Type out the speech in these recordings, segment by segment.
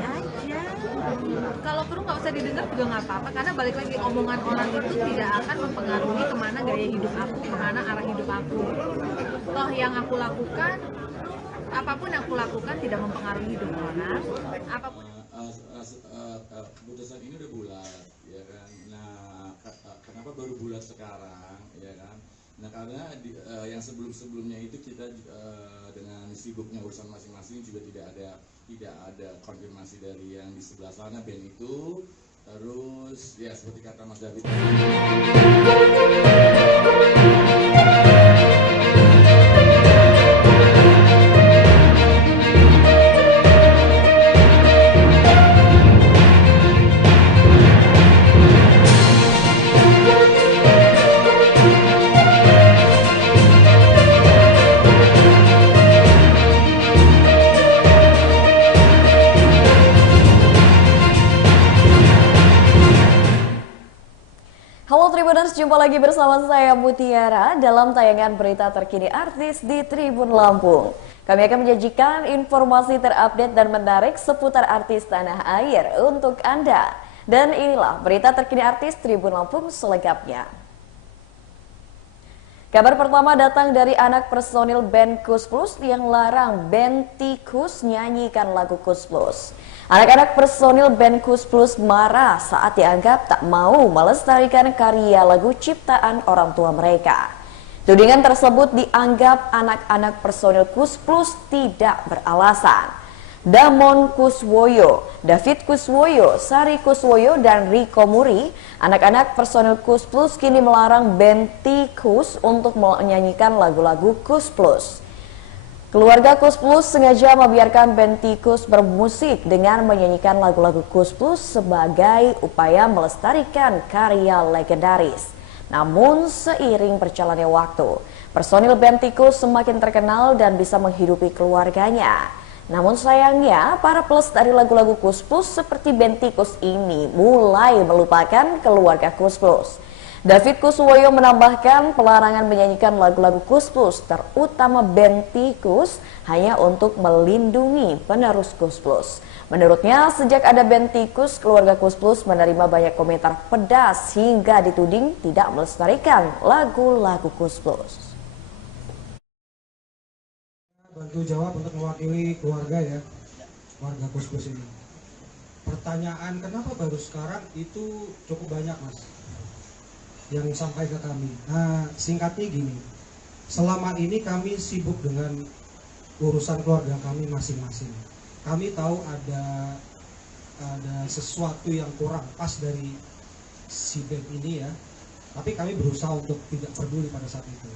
happy aja. Kalau perlu nggak usah didengar juga nggak apa-apa, karena balik lagi omongan orang itu tidak akan mempengaruhi kemana gaya hidup aku, kemana arah hidup aku. Toh yang aku lakukan, apapun yang aku lakukan tidak mempengaruhi hidup orang. Apapun Keputusan ini udah bulat, ya kan. Nah, kenapa baru bulat sekarang, ya kan? Nah, karena yang sebelum-sebelumnya itu kita dengan sibuknya urusan masing-masing juga tidak ada konfirmasi dari yang di sebelah sana band itu. Terus ya seperti kata Mas David. Halo Tribuners, jumpa lagi bersama saya Mutiara dalam tayangan berita terkini artis di Tribun Lampung. Kami akan menyajikan informasi terupdate dan menarik seputar artis tanah air untuk Anda. Dan inilah berita terkini artis Tribun Lampung selengkapnya. Kabar pertama datang dari anak personil band Kus Plus yang larang band Tikus nyanyikan lagu Kus Plus. Anak-anak personil band Kus Plus marah saat dianggap tak mau melestarikan karya lagu ciptaan orang tua mereka. Tudingan tersebut dianggap anak-anak personil Kus Plus tidak beralasan. Damon Kuswoyo, David Kuswoyo, Sari Kuswoyo, dan Riko Muri, anak-anak personil Kus Plus kini melarang band Tikus untuk menyanyikan lagu-lagu Kus Plus. Keluarga Kus Plus sengaja membiarkan band Tikus bermusik dengan menyanyikan lagu-lagu Kus Plus sebagai upaya melestarikan karya legendaris. Namun seiring berjalannya waktu, personil band Tikus semakin terkenal dan bisa menghidupi keluarganya. Namun sayangnya, para pelestari lagu-lagu Kus Plus seperti band Tikus ini mulai melupakan keluarga Kus Plus. David Kuswoyo menambahkan pelarangan menyanyikan lagu-lagu Kus Plus, terutama band Tikus, hanya untuk melindungi penerus Kus Plus. Menurutnya, sejak ada band Tikus, keluarga Kus Plus menerima banyak komentar pedas hingga dituding tidak melestarikan lagu-lagu Kus Plus. Bantu jawab untuk mewakili keluarga ya, keluarga Kus Plus ini. Pertanyaan kenapa baru sekarang itu cukup banyak mas yang sampai ke kami. Nah singkatnya gini, selama ini kami sibuk dengan urusan keluarga kami masing-masing. Kami tahu ada sesuatu yang kurang pas dari si band ini ya, tapi kami berusaha untuk tidak peduli pada saat itu.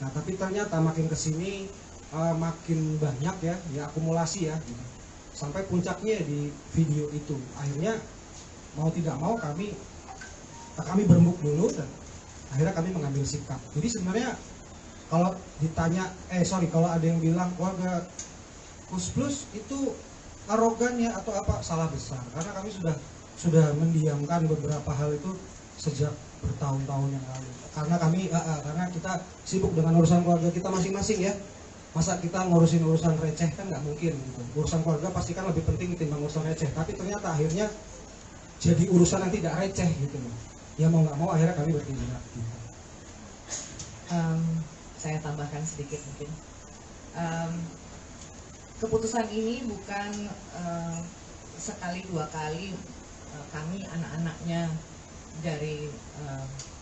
Nah tapi ternyata makin kesini makin banyak ya akumulasi ya gitu. Sampai puncaknya di video itu akhirnya mau tidak mau kami berembuk dulu dan akhirnya kami mengambil sikap. Jadi sebenarnya kalau ditanya kalau ada yang bilang warga Kus Plus itu arogan ya atau apa, salah besar karena kami sudah mendiamkan beberapa hal itu sejak bertahun-tahun yang lalu karena kita sibuk dengan urusan keluarga kita masing-masing ya. Masa kita ngurusin urusan receh kan nggak mungkin gitu. Urusan keluarga pasti kan lebih penting ketimbang urusan receh. Tapi ternyata akhirnya jadi urusan yang tidak receh gitu loh. Ya mau nggak mau akhirnya kami bertindak. Gitu. Saya tambahkan sedikit mungkin. Keputusan ini bukan sekali dua kali kami anak-anaknya dari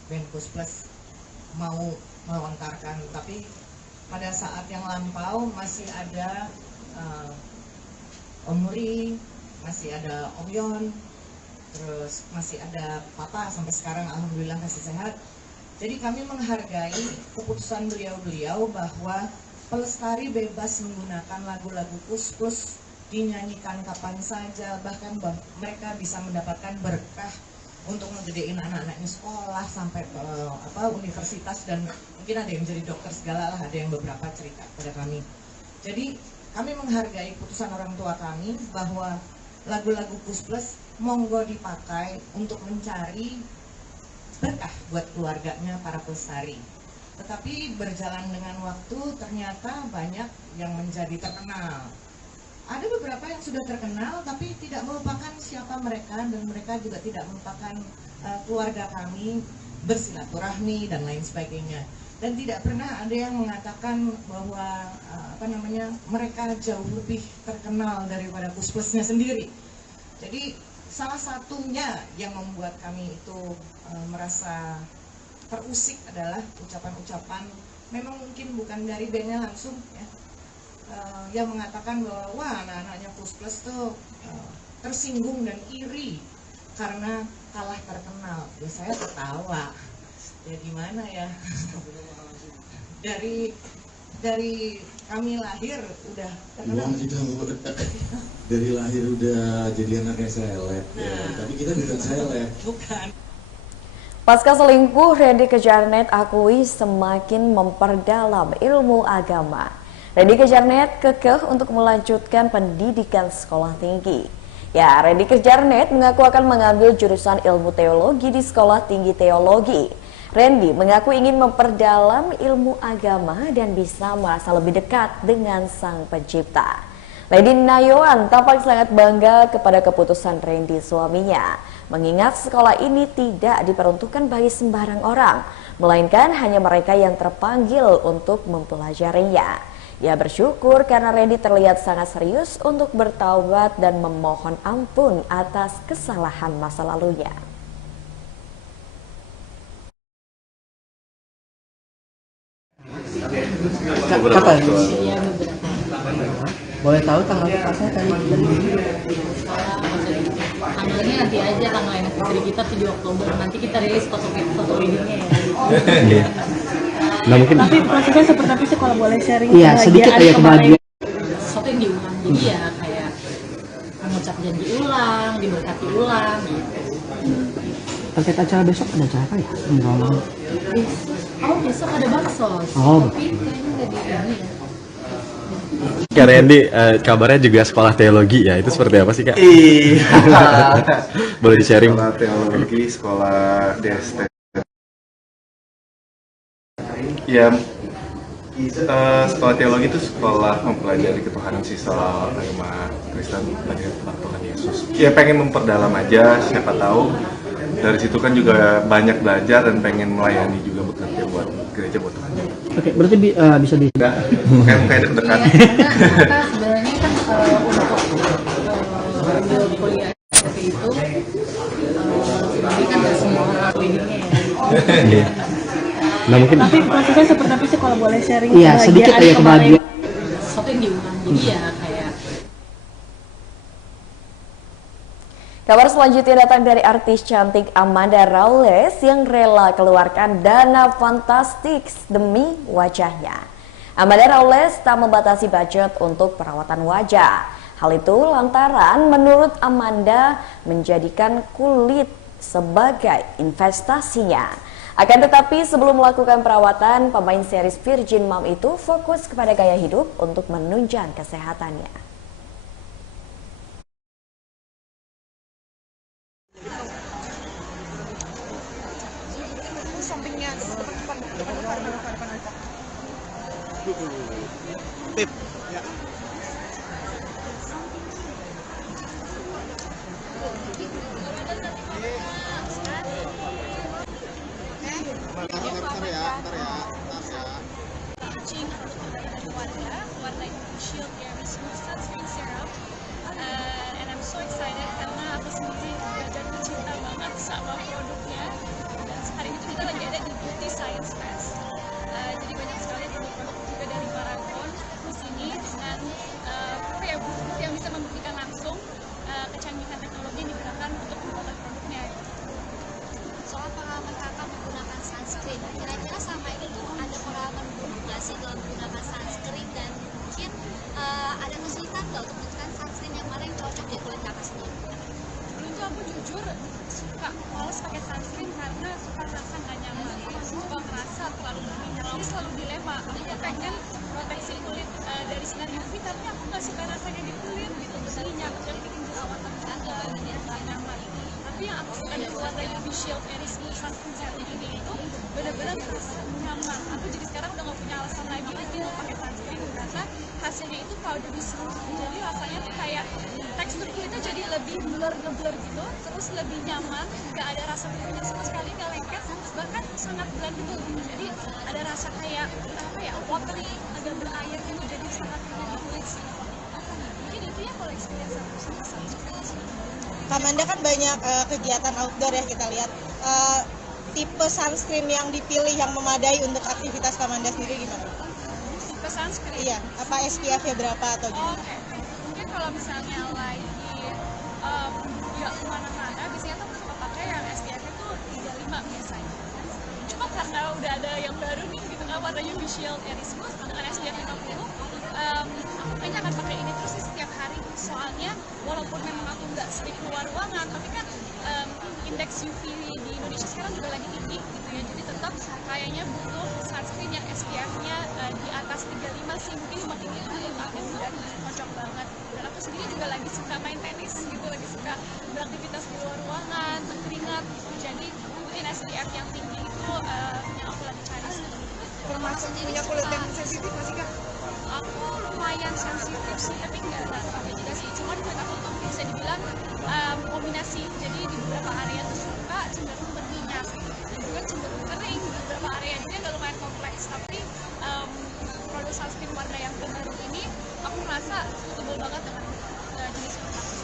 band Kus Plus mau melontarkan, tapi pada saat yang lampau masih ada Om Muri, masih ada Om Yon, terus masih ada Papa sampai sekarang alhamdulillah masih sehat. Jadi kami menghargai keputusan beliau-beliau bahwa pelestari bebas menggunakan lagu-lagu Kus Plus, dinyanyikan kapan saja, bahkan mereka bisa mendapatkan berkah untuk ngegedein anak-anaknya sekolah sampai ke universitas, dan mungkin ada yang jadi dokter segala lah, ada yang beberapa cerita pada kami. Jadi kami menghargai keputusan orang tua kami bahwa lagu-lagu Kus Plus monggo dipakai untuk mencari berkah buat keluarganya para pelestari. Tetapi berjalan dengan waktu ternyata banyak yang menjadi terkenal ada beberapa yang sudah terkenal tapi tidak melupakan siapa mereka, dan mereka juga tidak melupakan keluarga kami, bersilaturahmi dan lain sebagainya. Dan tidak pernah ada yang mengatakan bahwa mereka jauh lebih terkenal daripada Kus Plusnya sendiri. Jadi salah satunya yang membuat kami itu merasa terusik adalah ucapan-ucapan, memang mungkin bukan dari bandnya langsung ya, yang mengatakan bahwa wah, anak-anaknya Kus Plus tuh tersinggung dan iri karena kalah terkenal. Ya saya ketawa, ya gimana ya. dari kami lahir udah terkenal. Kita dari lahir udah jadi anaknya seleb, ya. Tapi kita bukan seleb. Bukan. Pasca selingkuh, Randy Kejarnet akui semakin memperdalam ilmu agama. Randy Kejarnet kekeh untuk melanjutkan pendidikan sekolah tinggi. Ya, Randy Kejarnet mengaku akan mengambil jurusan ilmu teologi di Sekolah Tinggi Teologi. Randy mengaku ingin memperdalam ilmu agama dan bisa merasa lebih dekat dengan Sang Pencipta. Lady Nayoan tampak sangat bangga kepada keputusan Randy suaminya, mengingat sekolah ini tidak diperuntukkan bagi sembarang orang, melainkan hanya mereka yang terpanggil untuk mempelajarinya. Ia bersyukur karena Randy terlihat sangat serius untuk bertaubat dan memohon ampun atas kesalahan masa lalunya. Kapan? Boleh tahu tanggal tepatnya tadi? Tanggalnya nanti aja, tanggal anniversary kita 7 Oktober. Nanti kita rilis foto weddingnya ya. Nah, mungkin. Tapi prosesnya seperti apa sih kalau boleh sharing? Iya, sedikit aja kebahagiaan. Sesuatu yang diulang, jadi ya kayak mengucap janji ulang, diberkati ulang gitu. Terkait acara besok ada acara apa ya? Enggak. Besok ada bakso. Oh. Tapi kayaknya nggak di ini ya. Kak Randy, kabarnya juga sekolah teologi ya, itu seperti apa sih Kak? Iya. Boleh di-sharing? Sekolah teologi, sekolah DST. Ya, sekolah teologi itu sekolah mempelajari ketuhanan sisa agama Kristen bagi Tuhan Yesus. Ya pengen memperdalam aja, siapa tahu dari situ kan juga banyak belajar dan pengen melayani juga bekerja buat gereja buat Tuhan. Oke, berarti bisa di. Kayak dekat. Kita sebenarnya kan untuk ambil kuliah seperti itu, sebenarnya kan nggak semua orang weddingnya ya. Nah mungkin. Tapi prosesnya seperti apa sih kalau boleh sharing? Iya, sedikit aja kebahagiaan. Sesuatu yang diulang, jadi ya kayak. Kabar selanjutnya datang dari artis cantik Amanda Rawles yang rela keluarkan dana fantastik demi wajahnya. Amanda Rawles tak membatasi budget untuk perawatan wajah. Hal itu lantaran menurut Amanda menjadikan kulit sebagai investasinya. Akan tetapi sebelum melakukan perawatan, pemain series Virgin Mom itu fokus kepada gaya hidup untuk menunjang kesehatannya. Warna Shield Airy Smooth Sunscreen Serum, and I'm so excited karena aku sendiri juga jatuh cinta banget sama produknya. Dan hari ini kita lagi ada di Beauty Science Fest, jadi banyak sekali produk-produk juga dari Paragon di sini dengan bukti yang bisa membuktikan langsung kecanggihan teknologi yang digunakan untuk pembuatan produknya. Soal pengalaman kakak menggunakan sunscreen, kira-kira sama ini tuh ada pengalaman buruk nggak sih dalam menggunakan sunscreen, dan mungkin ada kesulitan nggak untuk menentukan sunscreen yang mana yang cocok di kulit kakak sendiri? Dulu tuh aku jujur suka males pakai sunscreen karena suka rasa nggak nyaman, suka ngerasa terlalu berminyak, jadi selalu dilema. Aku pengen proteksi kulit dari sinar UV, tapi aku nggak suka rasanya di kulit gitu, jadi nyaman, jadi bikin jerawatan juga nggak nyaman. Tapi yang aku suka yang warna UV Shield Erismus Sunscreen Setting ini itu benar-benar terasa nyaman. Aku jadi sekarang udah gak punya alasan lagi untuk mau pakai sunscreen karena hasilnya itu powdery smooth. Jadi rasanya tuh kayak tekstur kulitnya jadi lebih blur gitu, terus lebih nyaman, gak ada rasa kunyit sama sekali, gak lengket, bahkan sangat blendable. Jadi ada rasa kayak apa ya, watery, agak berair gitu, jadi sangat nyaman di kulit sih. Mungkin itu ya kalau experience aku sama sunscreen. Kamanda kan banyak kegiatan outdoor ya kita lihat. Tipe sunscreen yang dipilih yang memadai untuk aktivitas Kamanda sendiri gimana? Tipe sunscreen? Iya, apa SPF-nya berapa atau gimana? Oke. Mungkin kalau misalnya lagi nggak kemana-mana, biasanya tuh suka pakai yang SPF-nya tuh 35 biasanya. Cuma karena udah ada yang baru nih gitu kan, warna UV Shield Erismus dengan SPF 50, aku kayaknya akan pakai ini terus sih setiap hari. Soalnya walaupun memang aku nggak sering keluar ruangan, tapi kan indeks UV di Indonesia sekarang juga lagi tinggi gitu ya, jadi tetap kayaknya butuh sunscreen yang SPF-nya di atas 35 sih, mungkin 50 itu untuk aku udah cocok banget. Dan aku sendiri juga lagi suka main tenis gitu, lagi suka beraktivitas di luar ruangan, berkeringat gitu, jadi mungkin SPF yang tinggi itu yang aku lagi cari sih. Termasuk punya kulit yang sensitif masih Kak? Aku lumayan sensitif sih, tapi nggak terlalu juga sih. Cuma kulit aku tuh bisa dibilang kombinasi. Jadi di beberapa area tuh suka cenderung berminyak, dan juga cenderung kering di beberapa area. Jadi agak lumayan kompleks. Tapi produk sunscreen warna yang baru ini, aku merasa suitable banget dengan jenis kulit aku.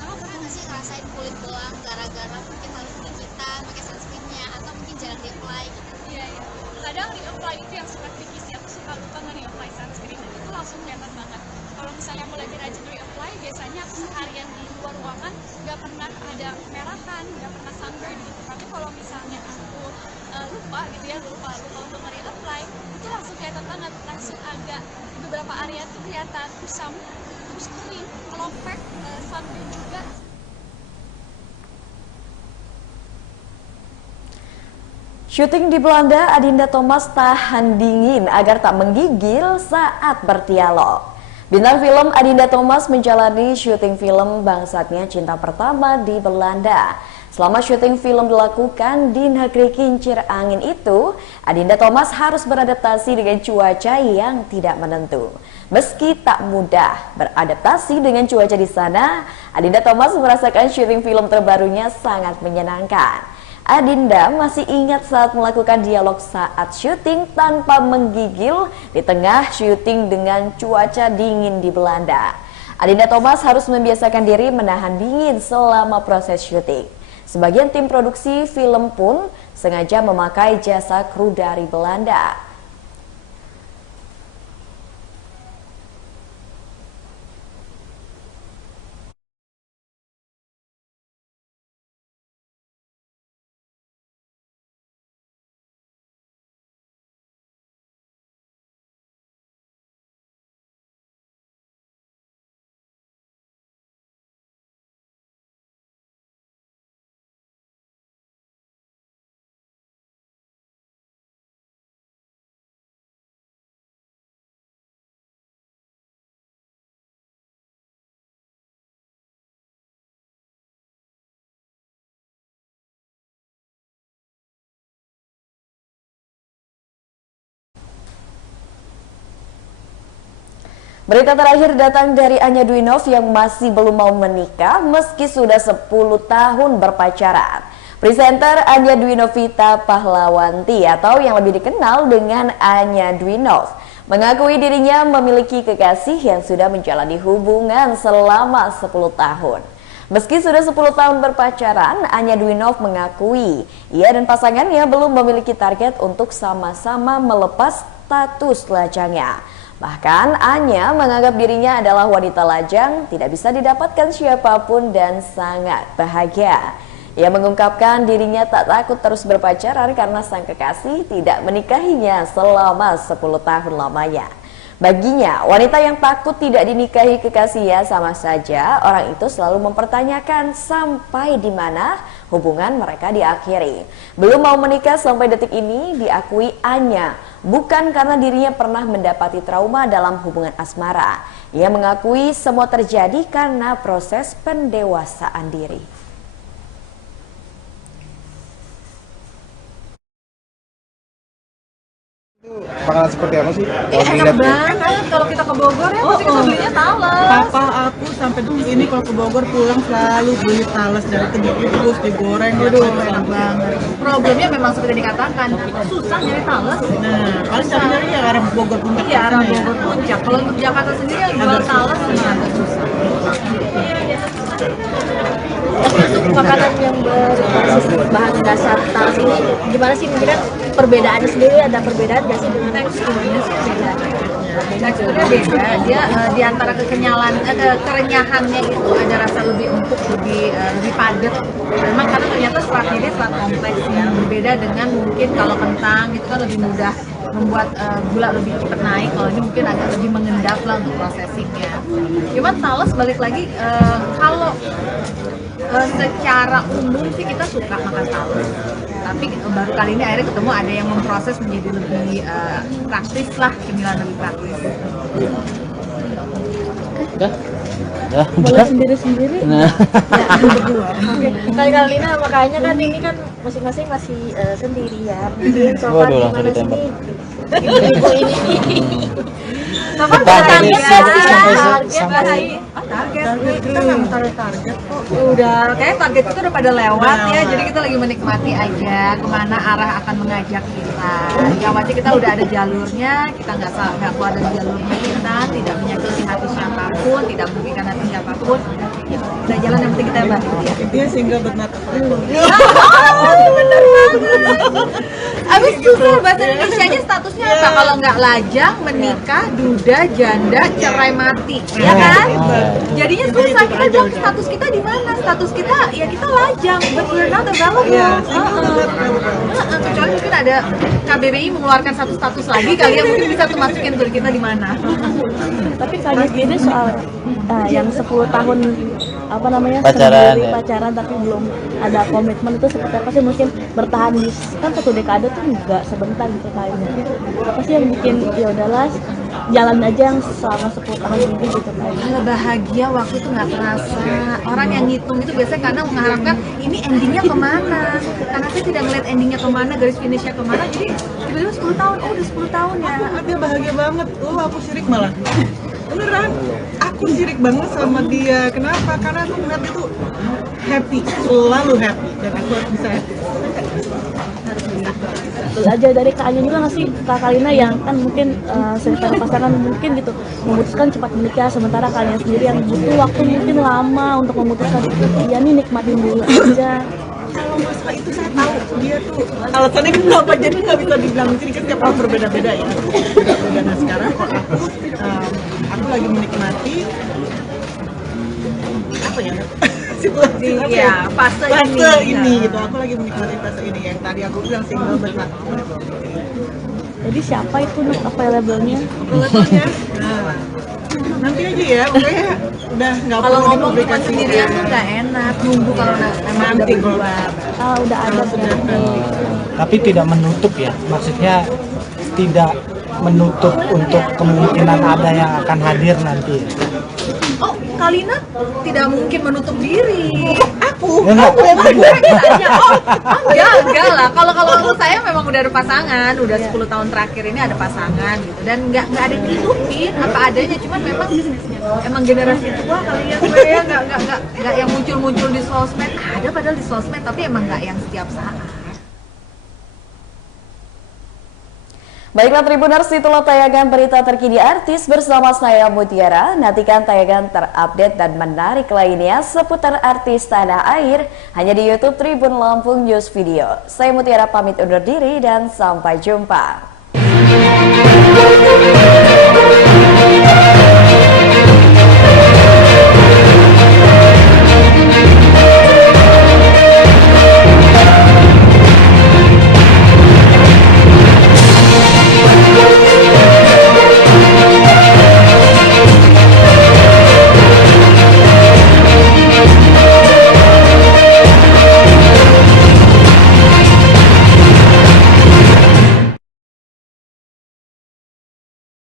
Kamu pernah nggak sih ngerasain kulit belang gara-gara mungkin harus digital pakai sunscreennya atau mungkin jarang di-apply gitu? Iya. Kadang re-apply itu yang suka tricky sih. Aku suka lupa nge-re-apply sunscreen, dan itu langsung kelihatan banget. Kalau misalnya mau lagi rajin re-apply, biasanya aku seharian di luar ruangan nggak pernah ada kemerahan, nggak pernah sunburn gitu. Tapi kalau misalnya aku lupa gitu ya, lupa untuk nge-re-apply, itu langsung kelihatan banget, langsung agak di beberapa area tuh kelihatan kusam, terus kering, melopek, sunburn juga. Syuting di Belanda, Adinda Thomas tahan dingin agar tak menggigil saat berdialog. Bintang film Adinda Thomas menjalani syuting film Bangsatnya Cinta Pertama di Belanda. Selama syuting film dilakukan di negeri kincir angin itu, Adinda Thomas harus beradaptasi dengan cuaca yang tidak menentu. Meski tak mudah beradaptasi dengan cuaca di sana, Adinda Thomas merasakan syuting film terbarunya sangat menyenangkan. Adinda masih ingat saat melakukan dialog saat syuting tanpa menggigil di tengah syuting dengan cuaca dingin di Belanda. Adinda Thomas harus membiasakan diri menahan dingin selama proses syuting. Sebagian tim produksi film pun sengaja memakai jasa kru dari Belanda. Berita terakhir datang dari Anya Dwinov yang masih belum mau menikah meski sudah 10 tahun berpacaran. Presenter Anya Dwinovita Pahlawanti atau yang lebih dikenal dengan Anya Dwinov mengakui dirinya memiliki kekasih yang sudah menjalani hubungan selama 10 tahun. Meski sudah 10 tahun berpacaran, Anya Dwinov mengakui ia dan pasangannya belum memiliki target untuk sama-sama melepas status lajangnya. Bahkan Anya menganggap dirinya adalah wanita lajang, tidak bisa didapatkan siapapun dan sangat bahagia. Ia mengungkapkan dirinya tak takut terus berpacaran karena sang kekasih tidak menikahinya selama 10 tahun lamanya. Baginya, wanita yang takut tidak dinikahi kekasihnya sama saja orang itu selalu mempertanyakan sampai di mana hubungan mereka diakhiri. Belum mau menikah sampai detik ini diakui Anya, bukan karena dirinya pernah mendapati trauma dalam hubungan asmara. Ia mengakui semua terjadi karena proses pendewasaan diri. Makanan seperti apa sih? Enak banget kalau kita ke Bogor ya pasti kita belinya talas. Papa aku sampai detik ini kalau ke Bogor pulang selalu beli talas dari Tebet terus digoreng. Aduh, enak banget. Problemnya memang seperti dikatakan susah nyari talas. Nah, paling cari ya arah Bogor Puncak. Iya, arah Bogor Puncak. Kalau untuk Jakarta sendiri yang jual talas memang agak susah. Untuk makanan yang berbasis bahan dasar talas ini gimana sih, mungkin perbedaannya sendiri, ada perbedaan nggak sih dengan teksturnya sih beda. Teksturnya beda, dia di antara kerenyahannya itu ada rasa lebih empuk, lebih padat. Memang karena ternyata seratnya dia serat kompleks ya, berbeda dengan mungkin kalau kentang itu kan lebih mudah membuat gula lebih cepat naik. Kalau ini mungkin agak lebih mengendap lah untuk prosesingnya. Cuman talas balik lagi kalau secara umum sih kita suka makan talas, tapi baru kali ini akhirnya ketemu ada yang memproses menjadi lebih praktis lah, cemilan lebih praktis. Boleh sendiri-sendiri? Nah. Kali Lina makanya kan ini kan masing-masing masih sendirian. Bikin soal gimana sih nih? Ibu ini nih. Kapan target kita nggak target kok. Udah kayak target itu udah pada lewat ya, jadi kita lagi menikmati aja kemana arah akan mengajak kita. Yang pasti kita udah ada jalurnya, kita nggak keluar dari jalurnya kita, tidak menyakiti hati siapapun, tidak merugikan hati siapapun. Kita jalan yang penting kita yang bahagia. Dia single but not alone. Bener banget. Abis itu bahasa Indonesianya statusnya apa? Kalau nggak lajang, menikah, duda, janda, cerai mati, ya kan? Jadinya susah, kita jawab status kita di mana? Status kita ya kita lajang, but we're not available. Kecuali mungkin ada KBBI mengeluarkan satu status lagi, kalian mungkin bisa tuh masukin tuh kita di mana. Tapi kaget gini soal yang 10 tahun apa namanya pacaran, sendiri, pacaran tapi belum ada komitmen, itu seperti apa sih? Mungkin bertahan di kan 1 dekade tuh enggak sebentar gitu kayaknya. Apa sih yang bikin ya udahlah jalan aja yang selama 10 tahun ini gitu kayaknya. Kalau bahagia waktu itu nggak terasa. Orang yang ngitung itu biasanya karena mengharapkan ini endingnya kemana. Karena saya tidak ngeliat endingnya kemana, garis finishnya kemana. Jadi tiba-tiba 10 tahun, oh udah 10 tahun ya. Dia bahagia banget. Aku sirik malah. Beneran, aku sirik banget sama dia. Kenapa? Karena aku melihat dia tuh happy, selalu happy, dan aku harus bisa happy. Belajar dari Kak Anya juga nggak sih, Kak Kalina yang kan mungkin cerita pasangan mungkin gitu memutuskan cepat menikah, sementara kalian sendiri yang butuh waktu mungkin lama untuk memutuskan itu. Ya nih nikmatin dulu aja. Kalau masalah itu saya tahu dia tuh alasannya kenapa, jadi nggak bisa dibilang sini kan tiap orang berbeda-beda ya. Nah sekarang kalau aku lagi menikmati apa ya? Situasi fase ini gitu. Aku lagi menikmati fase ini yang tadi aku bilang single but not alone. Jadi siapa itu available-nya? Available-nya? Nah, nanti aja ya, pokoknya udah nggak perlu ngomong sendirian tuh nggak enak, nunggu kalau emang nanti udah berdua. Udah ada berarti. Tapi tidak menutup ya, maksudnya tidak menutup untuk kemungkinan ada yang akan hadir nanti. Oh, Kalina tidak mungkin menutup diri. Aku enggak lah. Kalau saya memang udah ada pasangan, udah 10 tahun terakhir ini ada pasangan gitu, dan nggak ada yang ditutupin apa adanya. Cuman memang generasi tua kali ya, gue ya nggak yang muncul di sosmed. Ada padahal di sosmed, tapi emang nggak yang setiap saat. Baiklah Tribuners, itulah tayangan berita terkini artis bersama saya Mutiara. Nantikan tayangan terupdate dan menarik lainnya seputar artis tanah air hanya di YouTube Tribun Lampung News Video. Saya Mutiara pamit undur diri dan sampai jumpa.